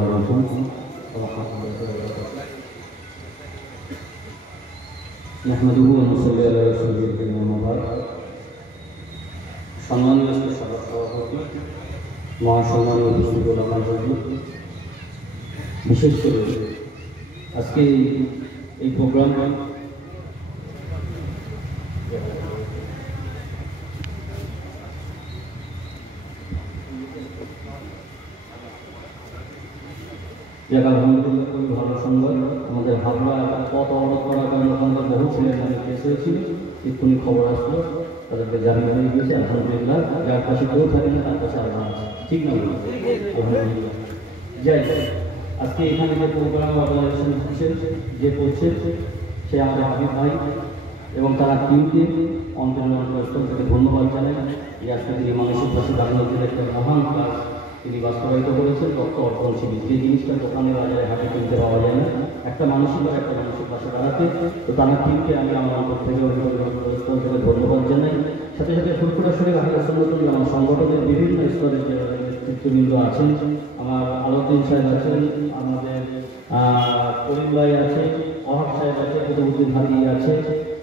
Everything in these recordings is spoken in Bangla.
আলাইকুম নাহমাদুহু ওয়া নুসাল্লি আলা রাসূলিল কারীম আম্মা বা'দ। সম্মানীয় সভাপতি, মহাসম্মানীয় উপস্থিত ওলামায়ে, বিশেষ করে আজকে এই প্রোগ্রাম আলহামদুলিল্লাহ খুবই ভালো সুন্দর। আমাদের হাবড়া পথ অবরোধ করার কারণে ওখানকার বহু ছিলেন কেস হয়েছিল, এক্ষুনি খবর আসলো তাদেরকে জামিন হয়ে গিয়েছে আলহামদুলিল্লাহ। যার পাশে কেউ থাকে না তার পাশে আল্লাহ আছে, ঠিক না? আলহামদুলিল্লাহ। যাই আজকে এখানে যে প্রোগ্রাম অর্গানাইজেশন হচ্ছে, যে করছে সে আমাদের হাবিব ভাই এবং তারা টিমকে অন্তর্স্থল থেকে ধন্যবাদ জানাই। যে আজকে তিনি মানুষের পাশে দাঁড়িয়ে একটা মহান কাজ তিনি বাস্তবায়িত করেছেন, রক্ত অর্পণ শিবির। যে জিনিসটা দোকানে বাজারে হাটে কিনতে পাওয়া যায় না, একটা মানুষের পাশে দাঁড়াতে, তো তার টিমকে আমি আমার অন্তর থেকে স্থল থেকে ধন্যবাদ জানাই। সাথে সাথে ফুরফুরা শরীফ আহলে সুন্নাতুল জামাত সংগঠনের বিভিন্ন স্তরের যে নেতৃত্ববৃন্দ আছেন, আমার আলাউদ্দিন সাহেব আছেন, আমাদের করিম ভাই আছে, ওহাব সাহেব আছে, কুতুবউদ্দিন হাদি আছে,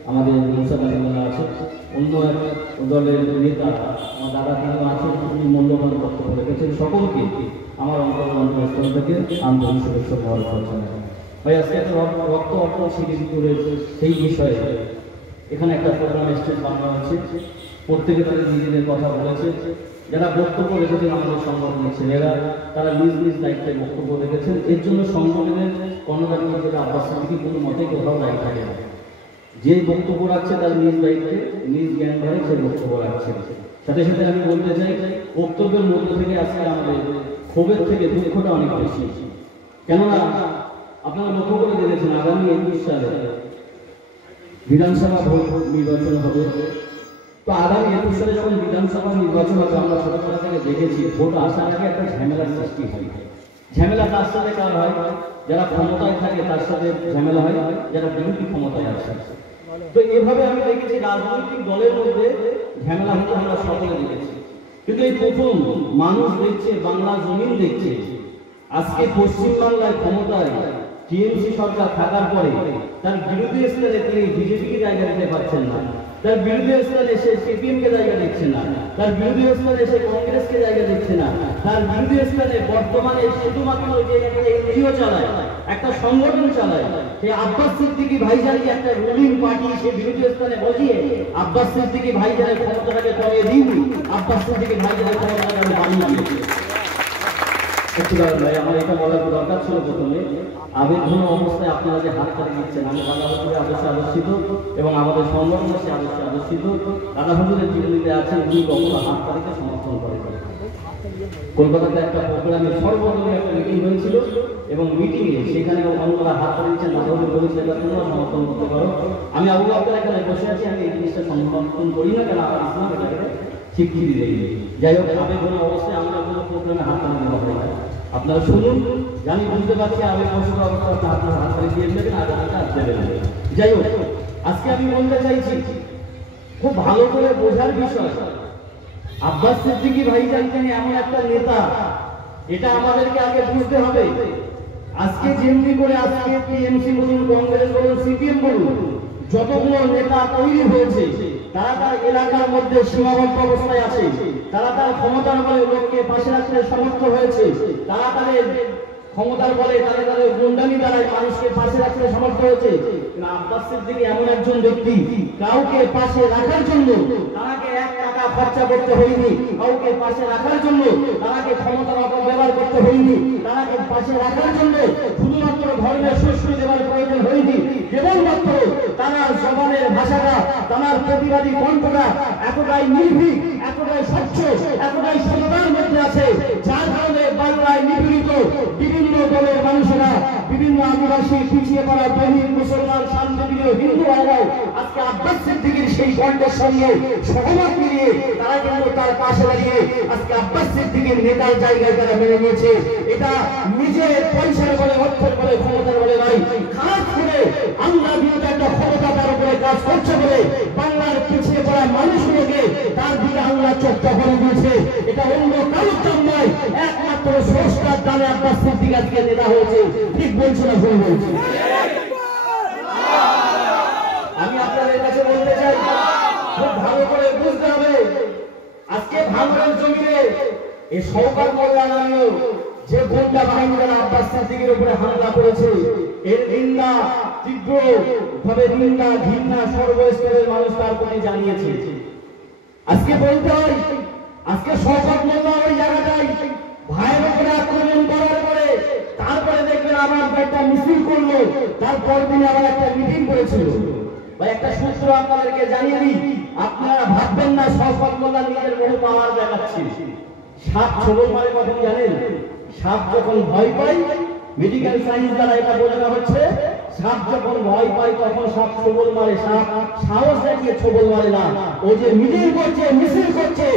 আমাদের মুসাদ আলিমুল্লাহ আছে, অন্য এক দলের নেতা আমার দাদা কিন্তু আছেন, তিনি মূল্যবান বক্তব্য রেখেছেন। সকলকে আমার অন্তরস্থল থেকে আন্তরিক শুভেচ্ছা বহন করছেন। ভাই আজকে একটা রক্ত অর্পণ শিবির করে সেই বিষয়ে এখানে একটা প্রোগ্রাম স্টেজ বানানো হচ্ছে। প্রত্যেকে তাদের নিজেদের কথা বলেছে। যারা বক্তব্য রেখেছেন আমাদের সংগঠনের ছেলেরা, তারা নিজ নিজ দায়িত্বে বক্তব্য রেখেছেন। এর জন্য সংগঠনের কর্ণধারী হিসেবে আব্বাস সিদ্দিকী কোনো মতে কোথাও দায়ী থাকে না। যে বক্তব্য রাখছে তার নিজ দায়িত্বে নিজ জ্ঞান ধরে সে বক্তব্য রাখছে। সাথে সাথে আমি বলতে চাই, বক্তব্যের মধ্যে থেকে আজকে আমাদের ক্ষোভের থেকে দুঃখটা অনেক বেশি। কেননা আপনারা লক্ষ্য করে দেখেছেন আগামী 21 সালে বিধানসভা ভোট নির্বাচন হবে। তো আগামী 21 সালে যখন বিধানসভা নির্বাচন হবে, আমরা ছোটবেলা থেকে দেখেছি ভোট আসার আগে একটা ঝামেলার সৃষ্টি হয়। ঝামেলা তার সাথে কার হয়? যারা ক্ষমতায় থাকে তার সাথে ঝামেলা হয়, যারা বিরোধী ক্ষমতায় আসে। তো এভাবে আমি দেখেছি রাজনৈতিক দলের মধ্যে ঝামেলা হতে আমরা সকলে দেখেছি। কিন্তু এই প্রথম মানুষ দেখছে, বাংলা জমিন দেখছে, আজকে পশ্চিমবাংলায় ক্ষমতায় টিএমসি সরকার থাকার পরে তার বিরোধী স্থানে তিনি বিজেপিকে জায়গা দিতে পারছেন না, তার বিরোধী স্থানে সে সিপিএমকে জায়গা দিচ্ছে না, তার বিরোধী স্থানে সে কংগ্রেসকে জায়গা দিচ্ছে না, তার বিরোধী স্থানে বর্তমানে শুধুমাত্র যে একটা এনজিও চালায়, একটা সংগঠন চালায়, সেই আব্বাস সিদ্দিকী ভাইজানকে একটা রুলিং পার্টি সে বিরোধী স্থানে বসিয়ে আব্বাস সিদ্দিকী ভাইজানের ক্ষমতাটাকে কমিয়ে দিন, আব্বাস সিদ্দিকী ভাইজানের ক্ষমতাটাকে বাড়িয়ে দিয়েছে। আমার এটা বলার দরকার ছিল প্রথমে। আবেগঘন অবস্থায় আপনারা যে হাত তালি দিচ্ছেন, আমি দাদা হুজুরে অবশ্যই আদর্শিত এবং আমাদের সংগঠন সে অবশ্যই আদর্শিত। দাদা হুজুরের জীবনীতে আছেন, উনি কখনো হাত তালিকে সমর্থন করেন। কলকাতাতে একটা প্রোগ্রামে সর্বদলীয় একটা মিটিং হয়েছিল এবং মিটিংয়ে সেখানে অন্যরা হাত তালি দিচ্ছেন, দাদা হুজুর বলেছে এটা তোমরা সমর্থন করতে পারো। আমি আবু বকর এখানে বসে আছি, আমি এই জিনিসটা সমর্থন করি না, কেন আমার ইসলাম এটাকে স্বীকৃতি দেয়নি। যাই হোক, আবেগঘন অবস্থায় আমরা কোনো প্রোগ্রামে হাত তালি দেওয়া হয় না। আপনারা শুনুন, জানি বুঝতে পারছি আবেগবশত অবস্থা আপনার হাত তালি দিয়ে দেবেন, আগামীটা দেবেন। যাই হোক, আজকে আমি বলতে চাইছি খুব ভালো করে বোঝার বিষয়, আব্বাস সিদ্দিকী ভাইজান তিনি এমন একটা নেতা, এটা আমাদেরকে আগে বুঝতে হবে। আজকে যেমনি করে আজকে টিএমসি বলুন, কংগ্রেস বলুন, সিপিএম বলুন, যতগুলো নেতা তৈরি হয়েছে তারা তার এলাকার মধ্যে সীমাবদ্ধ অবস্থায় আছে, তারা তার ক্ষমতার বলে লোককে পাশে রাখতে সমর্থ হয়েছে, তারা তাদের ক্ষমতার বলে তারা তাদের গুন্ডামি দ্বারা মানুষকে পাশে রাখতে সমর্থ হয়েছে। আব্বাস সিদ্দিকী এমন একজন ব্যক্তি, কাউকে পাশে রাখার জন্য তাকে 1 টাকা খরচা করতে হয়নি, কাউকে পাশে রাখার জন্য তাকে ক্ষমতার অপব্যবহার করতে হয়নি, তাকে পাশে রাখার জন্য শুধুমাত্র ধর্মের সুশ্রী দেওয়ার প্রয়োজন হয়নি, কেবলমাত্র তার জবানের ভাষাটা, তার প্রতিবাদী কণ্ঠটা এতটাই নির্ভীক, এতটাই স্বচ্ছ, এতটাই সততার মধ্যে আছে, যার কারণে বাংলায় নিপীড়িত বিভিন্ন দলের মানুষেরা, বিভিন্ন আদিবাসী, পিছিয়ে পড়া দলিত, মুসলমান, শান্তিপ্রিয় হিন্দু ভাইরাও আজকে আব্বাস সিদ্দিকীর সেই কণ্ঠের সঙ্গে সহমত মিলিয়ে তারা কিন্তু তার পাশে দাঁড়িয়ে আজকে আব্বাস সিদ্দিকীর নেতার জায়গায় তারা মেনে নিয়েছে। এটা নিজের পয়সার বলে, অর্থের বলে, ক্ষমতার বলে নয়, খাস করে আল্লাহ বিরুদ্ধে একটা ক্ষমতা তার উপরে কাজ করছে বলে বাংলার পিছিয়ে পড়া মানুষগুলোকে তার দিকে আল্লাহ চোখটা করে দিয়েছে। এটা অন্য কারোর জন্য নয়, একমাত্র স্রষ্টার দানে আব্বাস সিদ্দিক আজকে নেতা হয়েছে। ঠিক বলছি না ভুল বলছি? আমি আপনাদের কাছে বলতে চাই, খুব ভালো করে বুঝতে হবে, আজকে ভাঙড়ের জমিতে এই শওকত মোল্লা নামীয় যে গুন্ডা বাহিনী যারা আব্বাস সিদ্দিকের উপরে হামলা করেছে, এর নিন্দা, তীব্র ভাবে নিন্দা, ঘৃণা সর্বস্তরের মানুষ তার প্রতি জানিয়েছে। আজকে বলতে হয়, আজকে শওকত মোল্লা ওই জায়গাটায় ভাইয়ের উপরে আক্রমণ করার পরে তারপরে দেখবেন আমার একটা মিছিল করলো, তারপর দিনে আবার একটা মিটিং করেছিল। বা একটা সূত্র আপনাদেরকে জানিয়ে দিই, আপনারা ভাববেন না শওকত মোল্লা নিজের বহু পাওয়ার দেখাচ্ছে। সাপ ছোবল মারে কখন জানেন? সাপ যখন ভয় পায়, মেডিকেল সায়েন্স দ্বারা এটা বোঝানো হচ্ছে, সাপ যখন ভয় পায় তখন সাপ ছোবল মারে। সাপ সাহস দেখিয়ে ছোবল মারে না। ও যে মিটিং করছে, মিছিল করছে,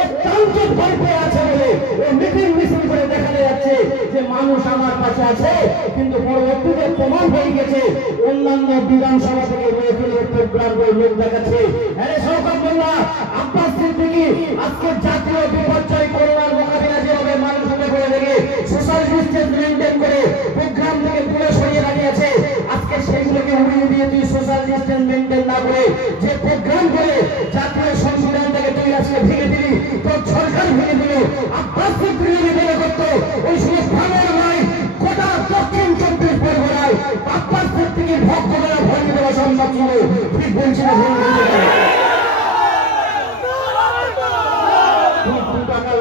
অত্যন্ত ভয় পেয়ে আছে বলে ও মিটিং মিছিল করে দেখাতে যাচ্ছে যে মানুষ আমার পাশে আছে। কিন্তু পরবর্তীতে প্রমাণ হয়ে গেছে, অন্যান্য বিধানসভা থেকে মেহফিলের প্রোগ্রাম করে লোক দেখাচ্ছে। আরে শওকত মোল্লা, আব্বাস সিদ্দিকী আজকে জাতীয় বিপর্যয় করোনার মোকাবিলা যেভাবে মানুষ উঠে করে দেখে সোশ্যাল ডিস্টেন্স মেনটেন করে প্রোগ্রাম থেকে দূরে সরিয়ে দাঁড়িয়েছে, আজকে সেইগুলোকে উড়িয়ে দিয়ে তুই সোশ্যাল ডিস্টেন্স মেনটেন না করে যে প্রোগ্রাম করে জাতীয় সংবিধান থেকে তুই আজকে ভেঙে দিলি, তোর সরকার ভেঙে দিল। আব্বাস সিদ্দিকী মনে করতো ওই শুধু ভাঙড় নয়, গোটা দক্ষিণ 24 পরগনায় আব্বাস সিদ্দিকীর ভক্তরা ভরিয়ে দেওয়া সম্ভব ছিল। ঠিক বলছি না ভুল বলছি?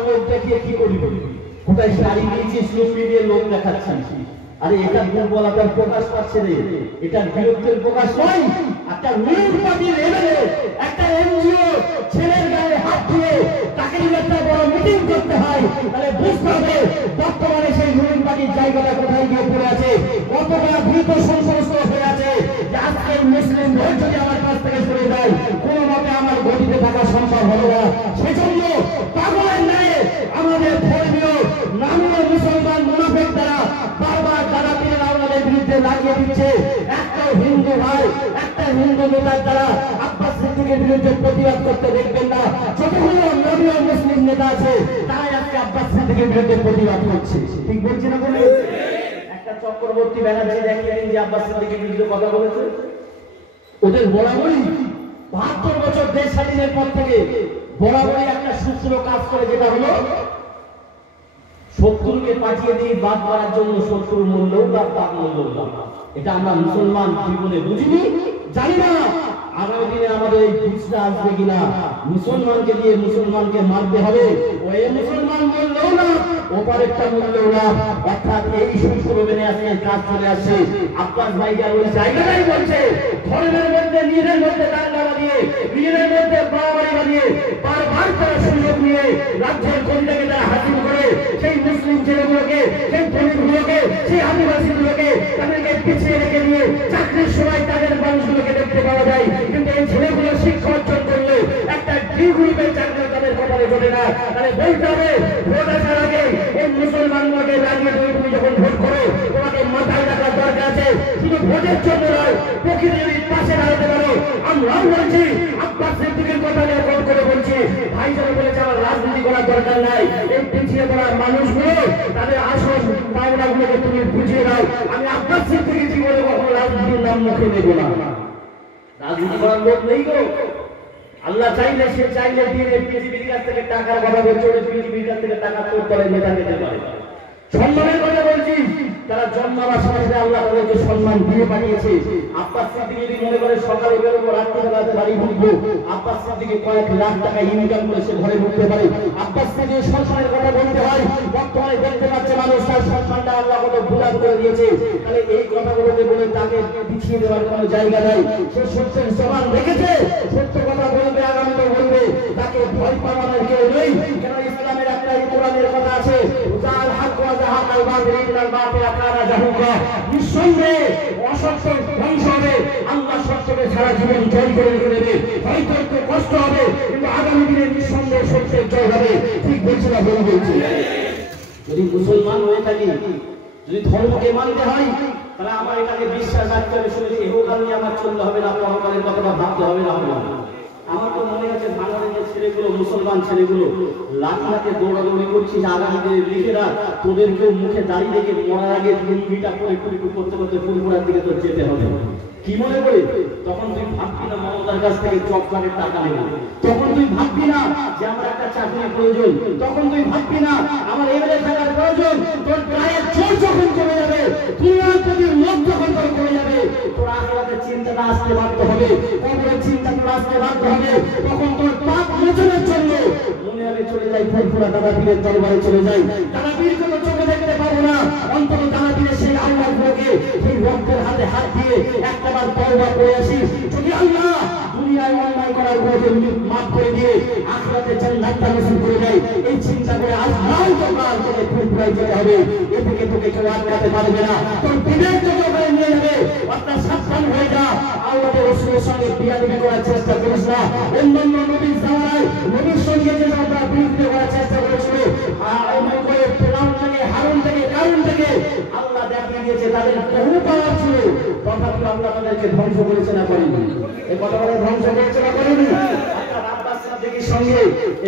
লোক দেখিয়ে কি করবি? কোথায় শাড়ি নিয়েছিস, লুঙ্গি দিয়ে লোক দেখাচ্ছিস। আরে এটা দুর্বলতার প্রকাশ পাচ্ছে রে, এটা বিরক্তির প্রকাশ নয়। একটা মিউট পার্টির লেভেলে একটা এনজিও ছেলের গায়ে হাত দিয়ে তাকে যদি একটা বড় মিটিং করতে হয়, তাহলে বুঝতে হবে বর্তমানে সেই মিউট পার্টির জায়গাটা কোথায় গিয়ে পড়ে আছে, কতটা দ্রুত সংশ্লিষ্ট হয়ে আছে যে আজকে মুসলিম ভোট যদি আমার কাছ থেকে সরে যায়, কোনো মতে আমার গতিতে থাকা সম্ভব হবে না। সেজন্য পাগলের ন্যায় আমাদের ধর্মীয় নামীয় মুসলমান মুনাফিক দ্বারা বারবার তারা পীর আওলাদের বিরুদ্ধে লাগিয়ে দিচ্ছে। একটা হিন্দু ভাই, একটা হিন্দু নেতার দ্বারা আব্বাস সিদ্দিকের বিরুদ্ধে প্রতিবাদ করতে দেখবেন না। যতগুলো নবীয় মুসলিম নেতা আছে তারাই আজকে আব্বাস সিদ্দিকের বিরুদ্ধে প্রতিবাদ করছে। ঠিক বলছি না বলে? একটা চক্রবর্তী ব্যানার্জি দেখলেন যে আব্বাস সিদ্দিকের বিরুদ্ধে কথা বলেছে। ওদের বরাবরই 72 বছর দেশ স্বাধীনের পর থেকে বরাবরই একটা সূত্র কাজ করে, যেটা হলো শত্রুকে পাঠিয়ে দিয়ে বাদ করার জন্য শত্রুর মূল্যও দাম, তার মূল্যও দাম। এটা আমরা মুসলমান জীবনে বুঝিনি, জানি না। আগামী দিনে আমাদের এই বুঝটা আসবে কিনা, মুসলমানকে দিয়ে মুসলমানকে মারতে হবে, ওই মুসলমান মূল্যও না, ওপারেরটা মূল্যও না। অর্থাৎ এই সূত্র মেনে আজকে কাজ চলে আসছে। আব্বাস ভাইকে ওই জায়গাটাই বলছে, ধর্মের মধ্যে নিজের মধ্যে দাঙ্গা বাঁধিয়ে, নিজের মধ্যে বাড়াবাড়ি বাঁধিয়ে, বারবার তারা সুযোগ নিয়ে রাজ্যের কোনটাকে তারা হাসিল করে সেই মুসলিম ছেলেগুলোকে, সেই দলিতগুলোকে, সেই আদিবাসীগুলোকে তাদেরকে পিছিয়ে রেখে দিয়ে চাকরির সময় তাদের মানুষগুলোকে দেখতে পাওয়া যায়। কিন্তু এই ছেলেগুলো শিক্ষা অর্জন করলে একটা ডি গ্রুপের চাকরি তাদের কপালে জোটে না। তাহলে বলতে হবে ভোট আসার আগে এই মুসলমানগুলোকে লাগিয়ে দিয়ে তুমি যখন ভোট করো, তোমাকে মাথায় রাখার দরকার আছে। শুধু ভোটের জন্য নয়, প্রকৃতি যদি পাশে দাঁড়াতে পারো। আমরাও বলছি, আব্বাস সিদ্দিকের কথা নিয়ে ফোন করে বলছি, ভাই যারা বলেছে আমার রাজনীতি করার দরকার নাই, এই পিছিয়ে পড়া মানুষগুলো তাদের আসল পাওনাগুলোকে তুমি বুঝিয়ে দাও। আমি আব্বাস সিদ্দিকী জীবনে কখনো রাজনীতির নাম মুখে নেব না। রাজনীতি করার লোক নেই গো। আল্লাহ চাইলে, সে চাইলে দিয়ে পৃথিবীর কাছ থেকে টাকার কথা বলছে, পৃথিবীর কাছ থেকে টাকা তোর করে নেতা নিতে পারে। সম্মানের কথা বলছি, তারা জন্মাবার সময় আল্লাহ তাদেরকে সম্মান দিয়ে পাঠিয়েছে। আব্বাস সিদ্দিকী যদি মনে করে সকালে বেরোবো, রাত্রিবেলাতে বাড়ি ঢুকবো, আব্বাস সিদ্দিকী কয়েক লাখ টাকা ইনকাম করে সে ঘরে ঢুকতে পারে। আব্বাস সিদ্দিকীর সম্মানের কথা বলতে হয়। বর্তমানে দেখতে পাচ্ছে মানুষ তার সম্মানটা আল্লাহ কত বুলাদ করে দিয়েছে। তাহলে এই কথাগুলোকে বলে তাকে পিছিয়ে দেওয়ার কোনো জায়গা নাই। সে সত্যের সমান রেখেছে, সত্য কথা বলবে, আগামীতে বলবে, তাকে ভয় পাওয়ানোর কেউ নেই। কেন ইসলামের একটা কোরআনের কথা আছে, যার হাত নিঃসন্দেহে অসত্য ধ্বংস হবে, আল্লাহ সত্যকে সারা জীবন জয় করে রেখে দেবে। হয়তো একটু কষ্ট হবে, কিন্তু আগামী দিনে নিঃসন্দেহে সত্যের জয় হবে। ঠিক বলছি না ভুল বলছি? যদি মুসলমান হয়ে থাকি, যদি ধর্মকে মানতে হয়, তাহলে আমার এটাকে বিশ্বাস রাখতে হবে। শুধু ইহকাল নিয়ে আমার চলতে হবে না, পরকালের কথাটা ভাবতে হবে না। আমার তো মনে আছে বাংলাদেশের ছেলেগুলো, মুসলমান ছেলেগুলো লাঠি হাতে দৌড়াদৌড়ি করছিস, আগামী দিনে লিখে রাখ, তোদেরকেও মুখে দাঁড়িয়ে রেখে মরার আগে ঘিটা করে করতে করতে ফুলপুরার দিকে তোর যেতে হবে। কি মনে করে তখন তুই ভাববি না মমতার কাছ থেকে চকলেটের টাকা নেব, তখন তুই ভাববি না যে আমার একটা চাকরির প্রয়োজন, তখন তুই ভাববি না আমার এমএলএ থাকার প্রয়োজন। তোর গায়ের চোর যখন কমে যাবে, দুনিয়ার প্রতি লোভ যখন তোর কমে যাবে, তোর আখিরাতের চিন্তাটা আসতে বাধ্য হবে, কবরের চিন্তা তোর আসতে বাধ্য হবে। তখন তোর পাপ মোচনের জন্য মনে হবে চলে যাই ফুলপুরা দাদা পীরের দরবারে চলে যাই। দাদা পীরকে তো চোখে দেখতে পাবো না, অন্তত দাদা পীরের সেই আল্লাহর ভোগে সেই রক্তের হাতে হাত দিয়ে একটাবার তওবা করে আসি। যদি আল্লাহ দুনিয়ায় অন্যায় করার গুনাহকে মাফ করে দিয়ে আখিরাতে জান্নাতটা নসিব করে দেয়, এই চিন্তা করে আজ নাও তো কাল তোকে ফুলপুরায় যেতে হবে। এ থেকে তোকে কেউ আটকাতে পারবে না, তোর বিবেক তোকে ওখানে নিয়ে যাবে। অর্থাৎ সাবধান হয়ে যা, আল্লাহর রাসূলের সঙ্গে বিয়াদবি করার চেষ্টা করিস না। অন্যান্য নবীর জামানায় নবীর সঙ্গে যে আমরা বিরুদ্ধে করার চেষ্টা করেছিল, অমর করে ফেরাউন থেকে, হারুন থেকে, কারুন থেকে আল্লাহ দেখিয়ে দিয়েছে তাদের বহু পাওয়ার ছিল, তথাপি আল্লাহ তাদেরকে ধ্বংস করেছে না করেনি? এই কথা বলে ধ্বংস করেছে না করেনি? আব্বাস সিদ্দিকীর সঙ্গে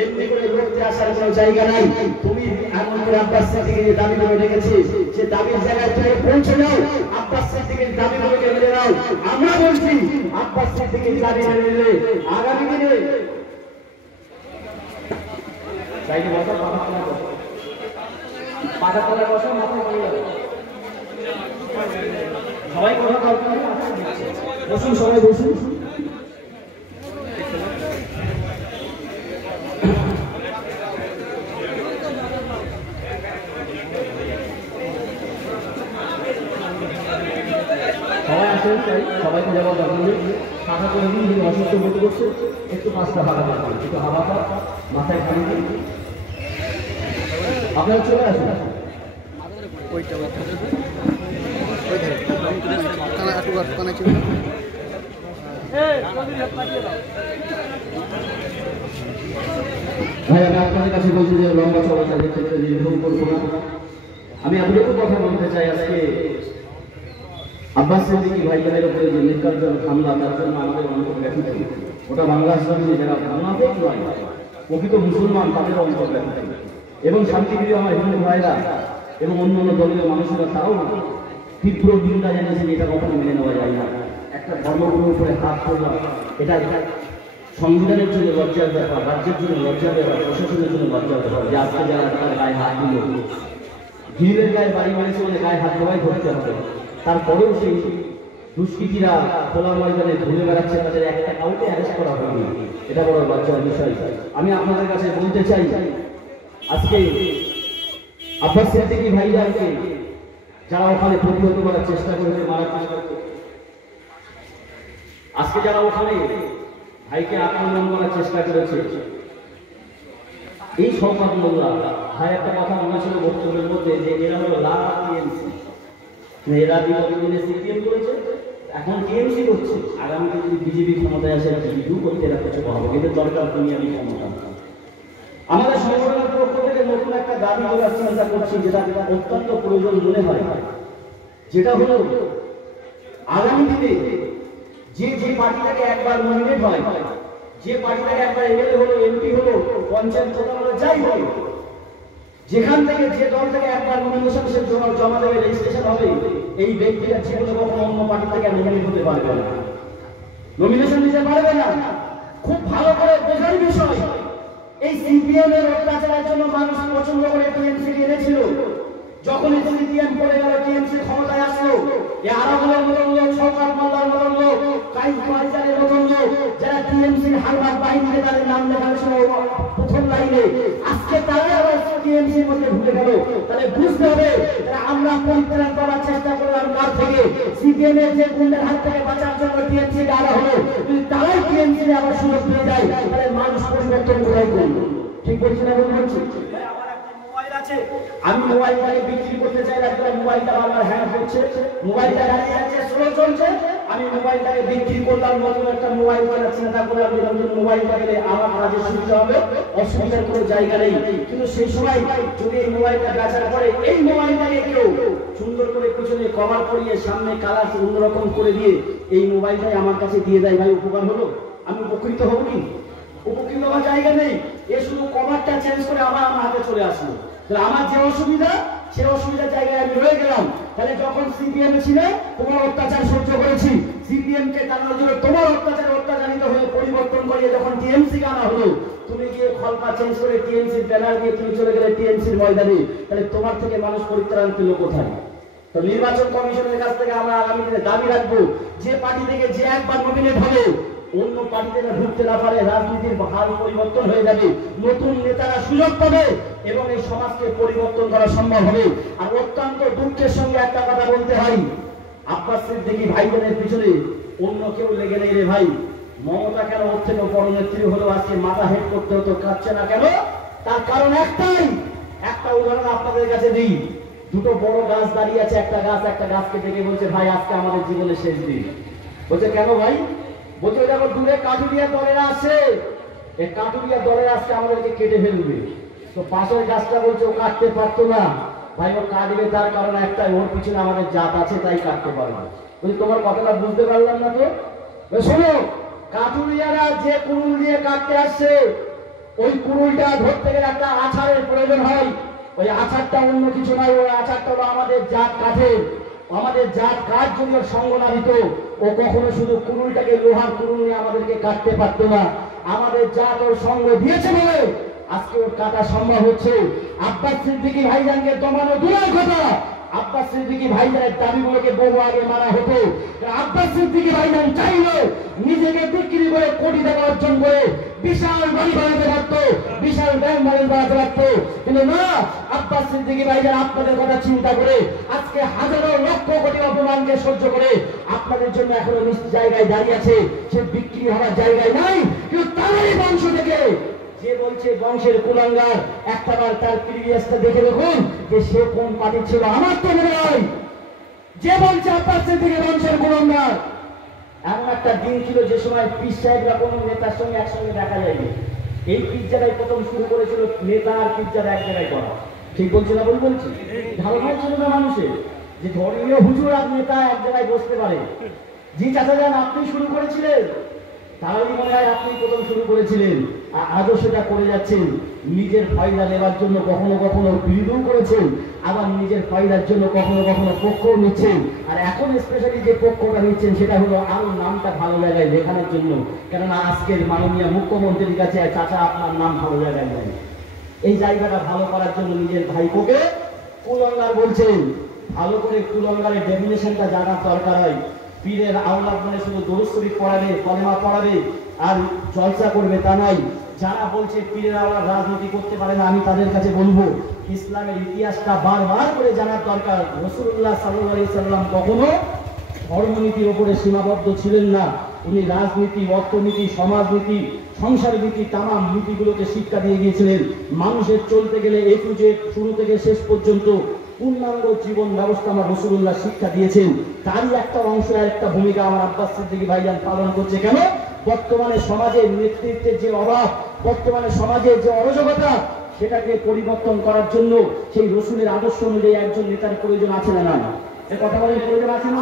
এমনি করে লড়তে আসার কোনো জায়গা নাই। তুমি এমন করে আব্বাস সিদ্দিকীর দাবিগুলো রেখেছি, যে দাবির জায়গায় তুমি পৌঁছে যাও, আব্বাস সিদ্দিকীর দাবিগুলোকে মেনে নাও। আমরা বলছি আব্বাস সিদ্দিকীর দাবি মেনে নিলে আগামী দিনে সবাই কথা বসুন, সবাই বসুন। সবাই আসেন, সবাইকে যাওয়ার দরকার নেই, ফাঁকা করে দিন। যিনি অসুস্থ বোধ করছে একটু পাঁচটা ফাঁকা করবেন, একটু হাওয়া পা মাথায় খালি দিন, আপনারা চলে আসুন। ভাই আমি আপনাদের কাছে বলছি যে লম্বা চলা তাদের ক্ষেত্রে নির্ভর করবো না। আমি এতটুকু কথা বলতে চাই, আজকে আব্বাস সিদ্দিকী ভাইয়ের উপরে যে নির্যাতন হামলা, তার জন্য আমাদের অন্তর ব্যথিত। ওটা বাংলার সঙ্গে যারা বাংলাদেশ নয়, প্রকৃত মুসলমান, তাদের অন্তর ব্যথিত। এবং শান্তিপ্রিয় আমার হিন্দু ভাইরা এবং অন্যান্য দলীয় মানুষেরা তারাও তীব্র নিন্দা জানিয়েছেন, এটা কখনো মেনে নেওয়া যায় না। একটা ধর্মগুলোর উপরে হাত তোলা, এটা সংবিধানের জন্য লজ্জার ব্যাপার, রাজ্যের জন্য লজ্জার ব্যাপার, প্রশাসনের জন্য লজ্জার ব্যাপার। যে আজকে যারা তার গায়ে হাত দিল, গিরিলের গায়ে বাড়ি মারিছে বলে গায়ে হাত দেওয়াই ধরতে হবে, তারপরেও সেই দুষ্কৃতীরা খোলা ময়দানে ঘুরে বেড়াচ্ছে, তাদের একটা কাউকে অ্যারেস্ট করা হয়নি। এটা বড় লজ্জার বিষয়। আমি আপনাদের কাছে বলতে চাই, আজকে আব্বাস সিদ্দিকী ভাইজানকে যারা ওখানে প্রতিহত করার চেষ্টা করেছে, মারার চেষ্টা করেছে, আজকে যারা ওখানে ভাইকে আক্রমণ করার চেষ্টা করেছে, এই সংবাদ মোল্লা ভাই একটা কথা মনে ছিল বক্তব্যের মধ্যে, যে এরা হলো লাল টিএমসি। এরা বিগত দিনে সিপিএম করেছে, এখন টিএমসি করছে। আগামীতে যদি বিজেপি ক্ষমতায় আসে, বিজু করতে এরা কিছু পাবো, এদের দরকার দুনিয়াবি ক্ষমতা। আমাদের সংগঠনের পক্ষ থেকে নতুন একটা দাবি করার চিন্তা করছি, যেটা অত্যন্ত প্রয়োজন মনে হয়, যেটা হলো আগামী দিনে যে যে পার্টিটাকে একবার নমিনেট হয়, যে পার্টিটাকে একবার এমএলএ হলো, এমপি হলো, পঞ্চায়েত প্রধান হলো, যাই হলো, যেখান থেকে যে দল থেকে একবার নমিনেশন জমা দেবে, রেজিস্ট্রেশন হবে, এই ব্যক্তিরা জীবনে কখনো অন্য পার্টি থেকে নমিনেট হতে পারবে না, নমিনেশন দিতে পারবে না। খুব ভালো করে বোঝার বিষয়, এই সিপিএম এর অত্যাচারের জন্য মানুষ পছন্দ করে টিএমসি এনেছিল। যখন সিপিএম পড়ে গেল, টিএমসি ক্ষমতায় আসলো, এই আরাবুলের মতন লোক, শওকত মোল্লার মতন লোক, কাইম ফাইজারের মতন লোক, যারা টিএমসির হারবাদ বাহিনীতে তাদের নাম লেখানো ছিল প্রথম লাইনে, আজকে তারা আবার টিএমসির মধ্যে ঢুকে গেল। তাহলে বুঝতে হবে আমরা পরিত্রাণ করার চেষ্টা করলাম কার থেকে? সিপিএম এর যে গুন্ডার হাত থেকে বাঁচার জন্য টিএমসি আনা হলো, যদি তারাই টিএমসি আবার সুযোগ পেয়ে যায়, তাহলে মানুষ পরিবর্তন কোথায় করবে? ঠিক বলছি না? বলছি আমি মোবাইলটাকে বিক্রি করতে চাই, মোবাইলটা আমার হ্যাং হচ্ছে, মোবাইলটা দাঁড়িয়ে আছে, স্লো চলছে, আমি মোবাইলটাকে বিক্রি করলাম, নতুন একটা মোবাইল কেনার চিন্তা করে আমি মোবাইলটা গেলে আমার কাজে সুবিধা হবে, অসুবিধার কোনো জায়গা নেই। কিন্তু সেই সময় যদি এই মোবাইলটা বেচার পরে এই মোবাইলটাকে কেউ সুন্দর করে পিছনে কভার করিয়ে সামনে কালার অন্যরকম করে দিয়ে এই মোবাইলটাই আমার কাছে দিয়ে দেয়, ভাই উপকার হলো? আমি উপকৃত হব কি? উপকৃত হওয়ার জায়গা নেই। এ শুধু কভারটা চেঞ্জ করে আমার হাতে চলে আসলো। তাহলে আমার যে অসুবিধা, সে অসুবিধার জায়গায় আমি রয়ে গেলাম। তাহলে যখন সিপিএম ছিলে তোমার অত্যাচার সহ্য করেছি, সিপিএম কে তাড়ানোর জন্য তোমার অত্যাচারিত হয়ে পরিবর্তন করিয়ে যখন টিএমসি আনা হলো, তুমি গিয়ে খলপা চেঞ্জ করে টিএমসির ব্যানার দিয়ে তুমি চলে গেলে টিএমসির ময়দানে। তাহলে তোমার থেকে মানুষ পরিত্রাণ পেল কোথায়? তো নির্বাচন কমিশনের কাছ থেকে আমরা আগামী দিনে দাবি রাখবো, যে পার্টি থেকে যে একবার নমিনেট হবে অন্য পার্টিতে না ঢুকতে না পারে, রাজনীতির হাল পরিবর্তন হয়ে যাবে, নতুন নেতারা সুযোগ পাবে এবং এই সমাজকে পরিবর্তন করা সম্ভব হবে। আর অত্যন্ত দুঃখের সঙ্গে একটা কথা বলতে হয়, আব্বাস সিদ্দিকী ভাইদের পিছনে অন্য কেউ লেগে নেই রে ভাই। মমতা কেন ওর থেকে বড় নেত্রী হলো আজকে মাথা হেড করতে হতো, কাটছে না কেন? তার কারণ একটাই, একটা উদাহরণ আপনাদের কাছে দিই। দুটো বড় গাছ দাঁড়িয়ে আছে, একটা গাছকে ডেকে বলছে, ভাই আজকে আমাদের জীবনের শেষ দিন। বলছে কেন ভাই? বলছে দেখো দূরে কাঠুরিয়া দলেরা আছে, এই কাঠুরিয়া দলেরা আজকে আমাদেরকে কেটে ফেলবে। তো পাশের গাছটা বলছে ও কাটতে পারতো না। ভাই ও কাটবে তার কারণ একটাই, ওর পিছনে আমাদের জাত আছে তাই কাটতে পারবে। বলছে তোমার কথাটা বুঝতে পারলাম না তো। শোনো, কাঠুরিয়ারা যে কুড়ুল দিয়ে কাটতে আসছে, ওই কুড়ুলটা ধরতে গেলে একটা আছাড়ের প্রয়োজন হয়। ওই আছাড়টা অন্য কিছু নয়, ওই আছাড়টা হলো আমাদের জাত কাঠের। আমাদের জাত কাঠ যদি ওর সঙ্গ না দিত, ও কখনো শুধু কুড়ুলটাকে লোহার কুড়ুল নিয়ে আমাদেরকে কাটতে পারতো না। আমাদের জাত ওর সঙ্গ দিয়েছে বলে আজকে ওর কাটা সম্ভব হচ্ছে। আব্বাস সিদ্দিকী ভাইজানকে দমানো দূরের কথা, আব্বাস সিদ্দিকী ভাইজানের দাবিগুলোকে বহু আগে মারা হতো। আব্বাস সিদ্দিকী ভাইজান চাইলো নিজেকে বিক্রি করে কোটি টাকা অর্জন করে বিশাল বাড়ি বানাতে পারতো, বিশাল ব্যাংক ব্যালেন্স বানাতে পারতো, কিন্তু না। আব্বাস সিদ্দিকী ভাইজান আপনাদের কথা চিন্তা করে আজকে হাজারো লক্ষ কোটি অপমানকে সহ্য করে আপনাদের জন্য এখনো নিজ জায়গায় দাঁড়িয়ে আছে। সে বিক্রি হওয়ার জায়গায় নাই। কিন্তু তারই বংশ থেকে যে বলছে বংশের কুলাঙ্গার, একটাবার তার প্রিভিয়াসটা দেখে দেখুন যে সে কোন পার্টি ছিল। আমার তো মনে হয় যে বলছে আব্বাস সিদ্দিকী বংশের কুলাঙ্গার, এমন একটা দিন ছিল যে সময় পীর সাহেবরা কোনো নেতার সঙ্গে একসঙ্গে দেখা যায়নি। এই পিজ্জাটাই প্রথম শুরু করেছিল নেতা আর পিজ্জাটা এক জায়গায় করা। ঠিক বলছি না? বলছি ধারণা ছিল না মানুষের যে ধর্মীয় হুজুর আর নেতা এক জায়গায় বসতে পারে। জি চাচা যান, আপনি শুরু করেছিলেন, তাহলে মনে হয় আপনি প্রথম শুরু করেছিলেন, আর আজও সেটা করে যাচ্ছেন। নিজের ফায়দা নেওয়ার জন্য কখনো কখনো বিরোধও করেছেন, আবার নিজের ফায়দার জন্য কখনো কখনো পক্ষও নিচ্ছেন। আর এখন স্পেশালি যে পক্ষটা নিচ্ছেন সেটা হলো আরো নামটা ভালো জায়গায় লেখানোর জন্য। কেননা আজকের মাননীয় মুখ্যমন্ত্রীর কাছে চাচা আপনার নাম ভালো জায়গায় নেই, এই জায়গাটা ভালো করার জন্য নিজের ভাইপোকে কুলঙ্গার বলছেন। ভালো করে কুলঙ্গারের ডেফিনেশনটা জানার দরকার হয়। পীরের আওলাদ মানে শুধু দরুদ শরীফ পড়াবে, কলেমা পড়াবে আর জলসা করবে তা নয়। যারা বলছে পীরের আওলাদ রাজনীতি করতে পারে না, আমি তাদের কাছে বলবো ইসলামের ইতিহাসটা বারবার করে জানার দরকার। রাসূলুল্লাহ সাল্লাল্লাহু আলাইহি সাল্লাম কখনো ধর্মনীতির উপরে সীমাবদ্ধ ছিলেন না। উনি রাজনীতি, অর্থনীতি, সমাজনীতি, সংসার নীতি, তামাম নীতিগুলোকে শিক্ষা দিয়ে গিয়েছিলেন। মানুষের চলতে গেলে এ টু জেড শুরু থেকে শেষ পর্যন্ত পূর্ণাঙ্গ জীবন ব্যবস্থা আমার রাসূলুল্লাহ শিক্ষা দিয়েছেন। তারই একটা অংশ আর একটা ভূমিকা আমার আব্বাস সিদ্দিকী ভাইজান পালন করছে। কেন? বর্তমানে সমাজের নেতৃত্বের যে অভাব, বর্তমানে সমাজের যে অরাজকতা, সেটাকে পরিবর্তন করার জন্য সেই রসুলের আদর্শ অনুযায়ী একজন নেতার প্রয়োজন আছে না? না, এ কথা বলে প্রয়োজন আছে না?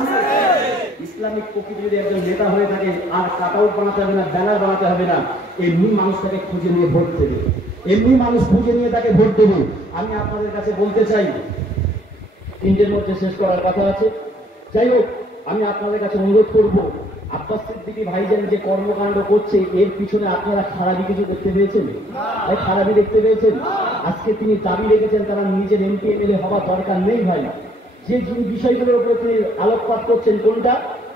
ইসলামিক প্রকৃতি যদি একজন নেতা হয়ে থাকে, আর কাটাউট বানাতে হবে না, ব্যানার বানাতে হবে না, এমনি মানুষ তাকে খুঁজে নিয়ে ভোট দেবে, এমনি মানুষ খুঁজে নিয়ে তাকে ভোট দেবে। আমি আপনাদের কাছে বলতে চাই, তিনটের মধ্যে শেষ করার কথা আছে। যাই হোক, আমি আপনাদের কাছে অনুরোধ করব, আব্বাস সিদ্দিকী ভাইজান যে কর্মকাণ্ড করছে এর পিছনে আপনারা খারাপই কিছু দেখতে পেয়েছেন? খারাপই দেখতে পেয়েছেন? আজকে তিনি দাবি রেখেছেন তারা নিজের এমপি এমএলএ হওয়ার দরকার নেই। ভাই, যে বিষয়গুলোর উপরে তিনি আলোকপাত করছেন কোনটা?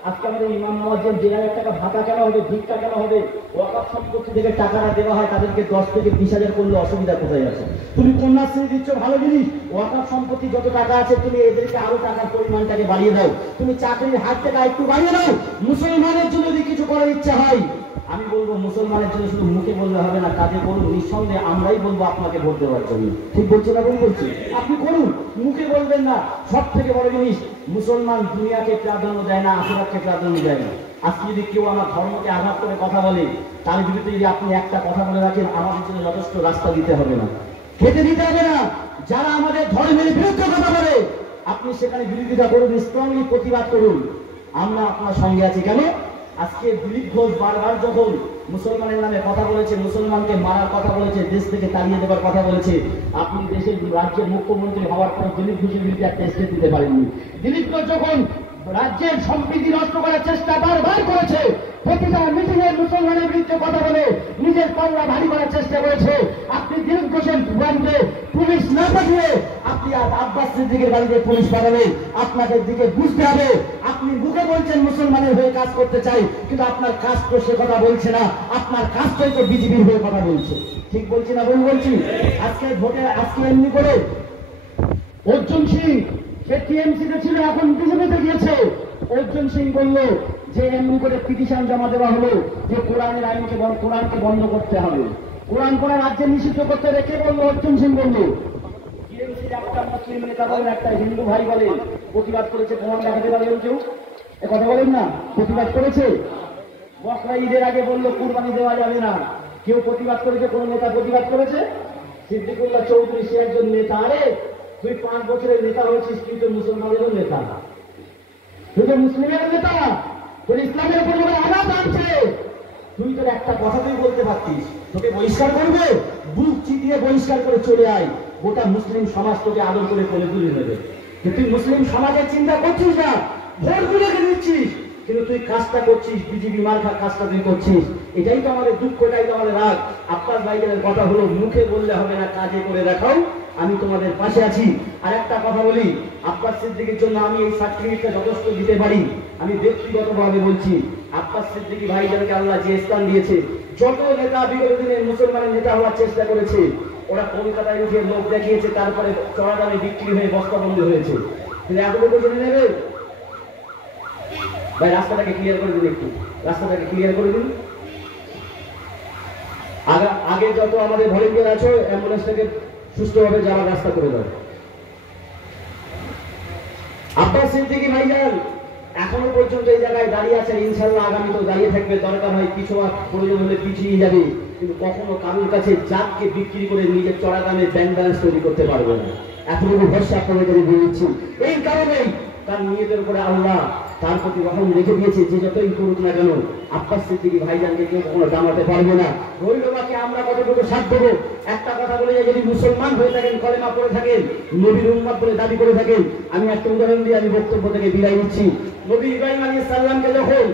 আজকে আমাদের ইমাম মুয়াজ্জিন 1,000 টাকা ভাতা কেন হবে, ভিক্ষা কেন হবে? ওয়াকফ সম্পত্তি থেকে টাকাটা দেওয়া হয় তাদেরকে 10 থেকে 20,000 করলে অসুবিধা কোথায় আছে? তুমি কন্যাশ্রী দিচ্ছ, ভালো জিনিস। ওয়াকফ সম্পত্তি যত টাকা আছে তুমি এদেরকে আরো টাকার পরিমাণটাকে বাড়িয়ে দাও। তুমি চাকরির হাত থেকে একটু বাড়িয়ে দাও। মুসলমানের জন্য যদি কিছু করার ইচ্ছা হয়, আমি বলবো মুসলমানের জন্য শুধু মুখে বললে হবে না, কাজে করুন। নিঃসন্দেহে আমরাই বলবো আপনাকে ভোট দেওয়ার জন্য। ঠিক বলছি না? বলছি আপনি করুন, মুখে বলবেন না। সব থেকে বড় জিনিস, মুসলমান দুনিয়াকে প্রাধান্য দেয় না, আখিরাতকে প্রাধান্য দেয় না। আজকে যদি কেউ আমার ধর্মকে আঘাত করে কথা বলে, তার বিরুদ্ধে যদি আপনি একটা কথা বলে রাখেন, আমাদের জন্য যথেষ্ট রাস্তা দিতে হবে না, খেতে দিতে হবে না। যারা আমাদের ধর্মের বিরুদ্ধে কথা বলে, আপনি সেখানে বিরোধিতা করুন, স্ট্রংলি প্রতিবাদ করুন। আমরা আপনার সঙ্গে আছি। কেন? আজকে দিলীপ ঘোষ বারবার যখন মুসলমানের নামে কথা বলেছে, মুসলমানকে মারার কথা বলেছে, দেশ থেকে তাড়িয়ে দেবার কথা বলেছে, আপনি দেশের রাজ্যের মুখ্যমন্ত্রী হওয়ার পর দিলীপ ঘোষের বিরুদ্ধে একটা স্টেপ দিতে পারেননি। দিলীপ ঘোষ যখন রাজ্যের সম্প্রীতি নষ্ট করার চেষ্টা বারবার করেছে, প্রতিটা মিটিংয়ে মুসলমানের বিরুদ্ধে কথা বলে নিজের পাল্লা ভারী করার চেষ্টা করেছে, আপনি দিলীপ ঘোষের বাড়িতে পুলিশ না পাঠিয়ে আপনি আব্বাস সিদ্দিকের বাড়িতে পুলিশ পাঠাবেন। আপনাদের দিকে বুঝতে হবে, আপনি মুখে বলছেন মুসলমানের হয়ে কাজ করতে চাই, কিন্তু আপনার কাজ তো সে কথা বলছে না, আপনার কাজটাই তো বিজেপির হয়ে কথা বলছে। ঠিক বলছি না ভুল বলছি? আজকে ভোটে আজকে এমনি করে অর্জুন সিং, সে টিএমসিতে ছিল, এখন বিজেপিতে গিয়েছে। অর্জুন সিং বলল যে এমনি করে পিটিশন জমা দেওয়া হলো যে কোরআনের আইনকে কোরআনকে বন্ধ করতে হবে, কোরআন কোরআন রাজ্যে নিষিদ্ধ করতে হবে। কে বললো? অর্জুন সিং বলল। টিএমসির একটা মুসলিম নেতা বলেন, একটা হিন্দু ভাই বলেন, প্রতিবাদ করেছে। প্রমাণ দেখাতে পারবেন কেউ? এ কথা বলেন না, প্রতিবাদ করেছে। বকরা ঈদের আগে বললো কুরবানি দেওয়া যাবে না, কেউ প্রতিবাদ করেছে? কোন নেতা প্রতিবাদ করেছে? সিদ্দিকুল্লাহ চৌধুরী, সে একজন নেতা। আরে তুই 5 বছরের নেতা হয়েছিস, তুই তো মুসলমানেরও নেতা, তুই তো মুসলিমের নেতা, তোর ইসলামের উপর যখন আঘাত আনছে, তুই তোর একটা কথা তুই বলতে পারতিস, তোকে বহিষ্কার করবে, বুক চিতিয়ে বহিষ্কার করে চলে আয়, গোটা মুসলিম সমাজ তোকে আদর করে কোলে তুলে নেবে। তুই মুসলিম সমাজের চিন্তা করছিস না, ভোটগুলোকে দিচ্ছিস, কিন্তু তুই কাজটা করছিস বিজেপি মার্কা কাজটা তুই করছিস। এটাই তো আমাদের দুঃখ, এটাই তো আমাদের রাগ। আব্বাস ভাইজানের কথা হলো মুখে বললে হবে না, কাজে করে দেখাও, আমি তোমাদের পাশে আছি। আর একটা কথা বলি, আব্বাস সিদ্দিকীর জন্য আমি এই সার্টিফিকেটটা যথেষ্ট দিতে পারি। আমি ব্যক্তিগতভাবে বলছি, আব্বাস সিদ্দিকী ভাইজানকে আল্লাহ যে স্থান দিয়েছে, যত নেতা বিগত দিনে মুসলমানের নেতা হওয়ার চেষ্টা করেছে, ওরা কলকাতায় উঠে লোক দেখিয়েছে, তারপরে চড়া দামে বিক্রি হয়ে বস্তাবন্দি হয়েছে। কিন্তু এতটুকু জেনে নেবে ভাই, রাস্তাটাকে ক্লিয়ার করে দিন, একটু রাস্তাটাকে ক্লিয়ার করে দিন। আগে যত আমাদের ভলেন্টিয়ার আছো, অ্যাম্বুলেন্সটাকে সুস্থভাবে যাওয়ার রাস্তা করে দাও। আব্বাস সিদ্দিকী ভাইজান এখনো পর্যন্ত এই জায়গায় দাঁড়িয়ে আছে, ইনশাল্লাহ আগামী তো দাঁড়িয়ে থাকবে, দরকার হয় কিছু প্রয়োজন হলে পিছিয়ে যাবে, কিন্তু কখনো কারোর কাছে জাতকে বিক্রি করে নিজের চড়া দামে ব্যাংক ব্যালেন্স তৈরি করতে পারবে না। এতটুকু ভরসা আপনাদের কাছে দিয়ে দিচ্ছি। এই কারণেই তার নিয়তের উপরে আল্লাহ তার প্রতি রহম রেখে দিয়েছে, যে যতই করুক না কেন আব্বাস সিদ্দিকী ভাইজানকে কেউ কখনো দামাতে পারবে না। রইলবাকে আমরা কতটুকু সাথ দেবো? একটা কথা বলে যায়, যদি মুসলমান হয়ে থাকেন, কলেমা পড়ে থাকেন, নবীর উম্মত বলে দাবি করে থাকেন, আমি একটা উদাহরণ দিয়ে আমি বক্তব্য থেকে বিদায় নিচ্ছি। নবী ইব্রাহিম আলাইহিস সালামকে যখন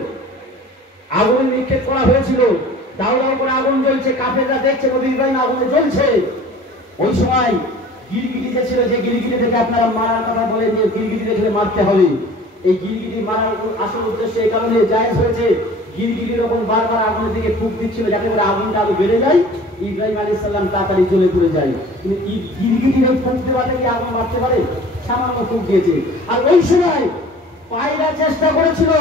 আগুন নিক্ষেপ করা হয়েছিল, দাও দাও করে আগুন জ্বলছে, কাফেররা দেখছে নবী ইব্রাহিম আগুনে জ্বলছে, ওই সময় গিরগিটি যে ছিল, যে গিরগিটি থেকে আপনারা মারার কথা বলেন যে গিরগিটি দেখলে মারতে হবে, এই গিরগিটি মারার আসল উদ্দেশ্য এই কারণে জায়েজ হয়েছে, গিরগিটি যখন বারবার আগুনের দিকে ফুঁক দিচ্ছিল যাতে করে আগুনটা আরো বেড়ে যায়, ইব্রাহিম আলাইহিস সালাম তাড়াতাড়ি জ্বলে পুড়ে যায়। কিন্তু গিরগিটির ওই ফুঁক দেওয়াতে কি আগুন মারতে পারে? সামান্য ফুঁক দিয়েছে। আর ওই সময় পায়রা চেষ্টা করেছিল,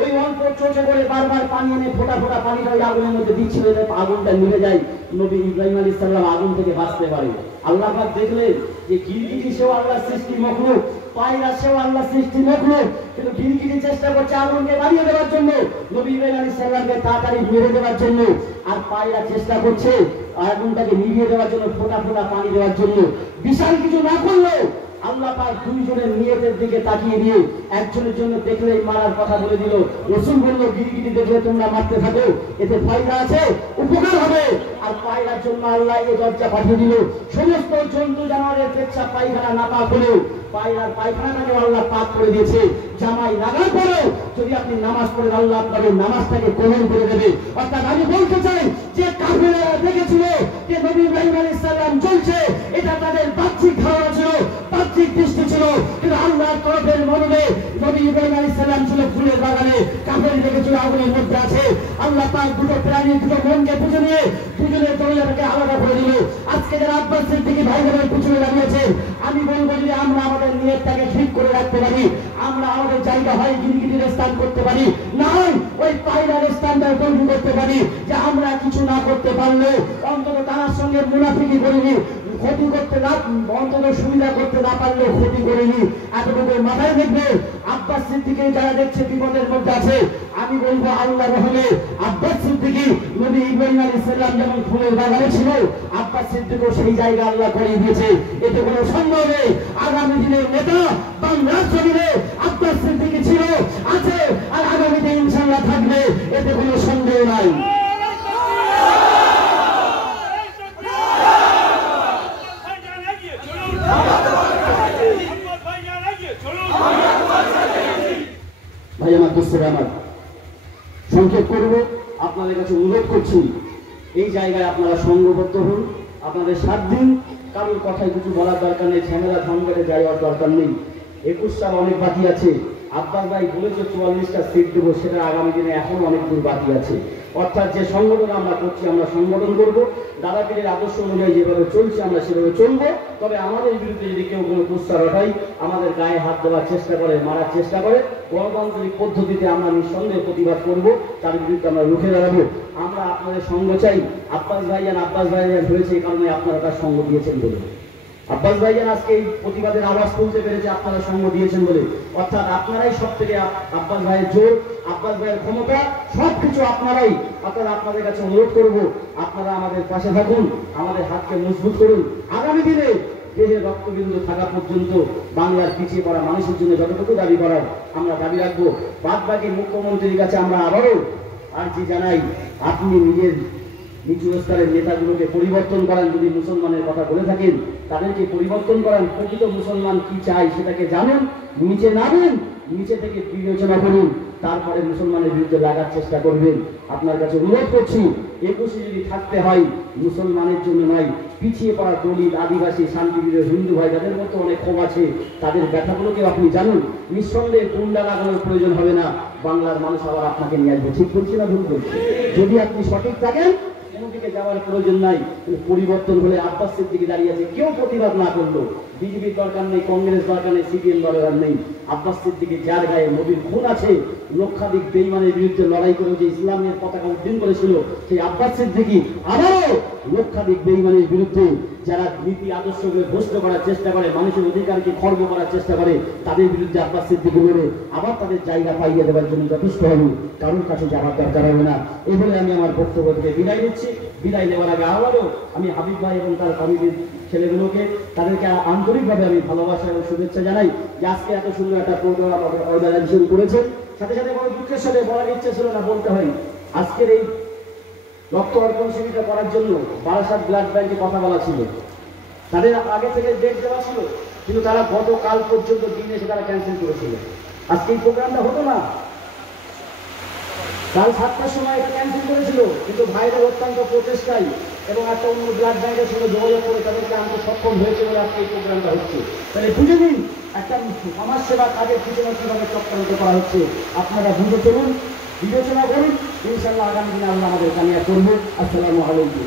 ওই অল্প চোখে করে বারবার পানি এনে ফোটা ফোটা পানিটা ওই আগুনের মধ্যে দিচ্ছিল, আগুনটা নিভে যায়, নবী ইব্রাহিম আলাইহিস সালাম আগুন থেকে বাঁচতে পারে। আল্লাহ পাক দেখলেন যে গিরগিটি সেও আল্লাহর সৃষ্টি মখলুক, পায়রা সেও আল্লাহর সৃষ্টি মখলুক, কিন্তু গিরগিটি চেষ্টা করছে আগুনকে বাড়িয়ে দেওয়ার জন্য, নবী ইব্রাহিম আলাইহিস সালামকে তাড়াতাড়ি মেরে দেওয়ার জন্য, আর পায়রা চেষ্টা করছে আগুনটাকে নিভিয়ে দেওয়ার জন্য, ফোটা ফোটা পানি দেওয়ার জন্য। বিশাল কিছু না করলেও আল্লাহ পাক দুইজনের নিয়তের দিকে তাকিয়ে দিয়ে একজনের জন্য দেখলেই মারার কথা বলে দিল। রাসূল বলল, গিরগিটি দেখলে তোমরা মারতে থাকো, এতে ফায়দা আছে, উপকার হবে। আর পায়রার জন্য আল্লাহ এই দরজা পাঠিয়ে দিল। সমস্ত জন্তু জানোয়ারের পেচ্ছাপ পায়খানা না পাক হলেও পায়রার পায়খানাটাকে আল্লাহ পাক করে দিয়েছে। জামাই লাগার পরেও যদি আপনি নামাজ পড়েন, আল্লাহ আপনাদের নামাজটাকে কবুল করে দেবে। অর্থাৎ আমি বলতে চাই যে কাফেররা দেখেছিল যে নবী ইব্রাহিম আলাইহিস সালাম চলছে, এটা তাদের বাহ্যিক ধারণা ছিল, বাহ্যিক দৃষ্টি ছিল, কিন্তু আল্লাহর তরফের মনোবে নবী ইব্রাহিম আলাইহিস সালাম ছিল ফুলের বাগানে, কাফের দেখেছিল আগুনের মধ্যে আছে। আল্লাহ পাক দুটো প্রাণী, দুটো মনকে বুঝে নিয়ে দুজনের দরজাটাকে আলাদা করে দিল। আজকে যারা আব্বাস সিদ্দিকী ভাই বোনের পিছনে দাঁড়িয়েছে, আমি বলবো যদি আমরা আমাদের নিয়তটাকে ঠিক করে রাখতে পারি, আমরা আমাদের জায়গা হয় গিরগিটির স্থান করতে পারি, না হয় ওই পায়রার স্থানটা তৈরি করতে পারি, যে আমরা কিছু না করতে পারলেও অন্তত তার সঙ্গে মুনাফিকি করিনি, ক্ষতি করতে না, অন্তত সুবিধা করতে না পারলেও ক্ষতি করিনি, এতটুকু মাথায় দেখবে। আব্বাস সিদ্দিকী যারা দেখছে বিপদের মধ্যে আছে, আমি বলবো আল্লাহ রহমে আব্বাস সিদ্দিকী নবী ইব্রাহিম আলাইহিস সালাম যেমন ফুলের বাগানে ছিল, আব্বাস সিদ্দিকীও সেই জায়গা আল্লাহ করে দিয়েছে। এতে কোনো সন্দেহ নেই, আগামী দিনের নেতা বাংলার জমিনে আব্বাস সিদ্দিকী ছিল, আছে, আর আগামীতে ইনশাআল্লাহ থাকবে। কোনো সন্দেহ নাই। ভাই আমার দোস্তরা, আমার সংক্ষেপ করব, আপনাদের কাছে অনুরোধ করছি এই জায়গায় আপনারা সংঘবদ্ধ হন। আপনাদের 7 দিন কারোর কথায় কিছু বলার দরকার নেই, ঝামেলা ঝঞ্ঝাটে যাওয়ার দরকার নেই। 21 সাল অনেক বাকি আছে। আব্বাস ভাই বলেছে 44টা সিট দেবো, সেটা আগামী দিনে এখনো অনেক দূর বাকি আছে। অর্থাৎ যে সংগঠন আমরা করছি, আমরা সংগঠন করবো, দাদাগিরির আদর্শ অনুযায়ী যেভাবে চলছে আমরা সেভাবে চলবো। তবে আমাদের বিরুদ্ধে যদি কেউ কোনো কুৎসা রটাই, আমাদের গায়ে হাত দেওয়ার চেষ্টা করে, মারার চেষ্টা করে, গণতান্ত্রিক পদ্ধতিতে আমরা নিঃসন্দেহে প্রতিবাদ করবো, তার বিরুদ্ধে আমরা রুখে দাঁড়াবো। আমরা আপনাদের সঙ্গ চাই। আব্বাস ভাইজান হয়েছে এই কারণে আপনারা তার সঙ্গ দিয়েছেন বলে। আব্বাস ভাইজান আজকে এই প্রতিবাদের আওয়াজ তুলতে পেরেছে আপনারা সঙ্গ দিয়েছেন বলে। অর্থাৎ আপনারাই সব থেকে, আব্বাস ভাইয়ের জোর, আব্বাস ভাইয়ের ক্ষমতা, সবকিছু আপনারাই। অর্থাৎ আপনাদের কাছে অনুরোধ করব, আপনারা আমাদের পাশে থাকুন, আমাদের হাতকে মজবুত করুন। আগামী দিনে দেহে রক্তবিন্দু থাকা পর্যন্ত বাংলার পিছিয়ে পড়া মানুষের জন্য যতটুকু দাবি করার আমরা দাবি রাখবো। বাদ বাকি মুখ্যমন্ত্রীর কাছে আমরা আবারও আর্জি জানাই, আপনি নিজের নিচু স্তরের নেতাগুলোকে পরিবর্তন করান। যদি মুসলমানের কথা বলে থাকেন, তাদেরকে পরিবর্তন করান। প্রকৃত মুসলমান কি চাই সেটাকে জানুন, নিচে নামেন, নিচে থেকে বিবেচনা করুন, তারপরে মুসলমানের বিরুদ্ধে লাগার চেষ্টা করবেন। আপনার কাছে অনুরোধ করছি, 21 যদি থাকতে হয় মুসলমানের জন্য নয়, পিছিয়ে পড়া দলিত, আদিবাসী, শান্তিপ্রিয় হিন্দু ভাই যাদের মধ্যে অনেক ক্ষোভ আছে, তাদের ব্যথাগুলোকে আপনি জানুন। নিঃসন্দেহে গুন্ডা লাগানোর প্রয়োজন হবে না। বাংলার মানুষ আবার আপনাকে নিয়ে আসবে। ঠিক বলছি না ভুল বলছি? যদি আপনি সঠিক থাকেন, কোনোদিকে যাওয়ার প্রয়োজন নাই। পরিবর্তন হলে আব্বাস সিদ্দিকী দাঁড়িয়ে আছে, কেউ প্রতিবাদ না করলো। বিজেপির দরকার নেই, কংগ্রেস দরকার নেই, সিপিএম দরকার নেই। আব্বাস সিদ্দিকী যার গায়ে নবীর খুন আছে, লক্ষাধিক বেঈমানের বিরুদ্ধে লড়াই করে যে ইসলামের পতাকা উদ্দিন করেছিল, সেই আব্বাস সিদ্দিকী আবারও লক্ষাধিক বেঈমানের বিরুদ্ধে যারা নীতি আদর্শকে ভ্রষ্ট করার চেষ্টা করে, মানুষের অধিকারকে খর্ব করার চেষ্টা করে, তাদের বিরুদ্ধে আব্বাস সিদ্দিকী লড়ে আবার তাদের জায়গা পাইয়ে দেওয়ার জন্য যথেষ্ট হবে। কারোর কাছে যাওয়ার দরকার হবে না। এই বলে আমি আমার বক্তব্য থেকে বিদায় নিচ্ছি। বিদায় নেওয়ার আগে আবারও আমি হাবিব ভাই এবং তার ফ্যামিলির ছেলেগুলোকে, তাদেরকে আন্তরিকভাবে আমি ভালোবাসা এবং শুভেচ্ছা জানাই যে আজকে এত সুন্দর একটা প্রোগ্রাম অর্গানাইজেশন করেছে। সাথে সাথে বড় দুঃখের সাথে বলার ইচ্ছে ছিল না, বলতে হয়, আজকের এই রক্ত অর্পণ শিবিরটা করার জন্য বারাসাত ব্লাড ব্যাংকে কথা বলা ছিল। তাদের আগে থেকে ডেট দেওয়া ছিল, কিন্তু তারা গতকাল পর্যন্ত দিন এসে তারা ক্যান্সেল করেছিল। আজকে এই প্রোগ্রামটা হতো না, কাল 7টার সময় এটা ক্যান্সেল করেছিল, কিন্তু ভাইদের অত্যন্ত প্রচেষ্টায় এবং একটা অন্য ব্লাড ব্যাংকের সঙ্গে যোগাযোগ করে তাদেরকে আনতে সক্ষম হয়েছে বলে আজকে এই প্রোগ্রামটা হচ্ছে। তাহলে বুঝে নিন একটা সমাজ সেবা কাজের পিছনে কিভাবে চক্রান্ত করা হচ্ছে। আপনারা বুঝে চলুন, বিবেচনা করুন, ইনশাআল্লাহ আগামী দিনে আল্লাহ আমাদের কামিয়াব করবে। আসসালামু আলাইকুম।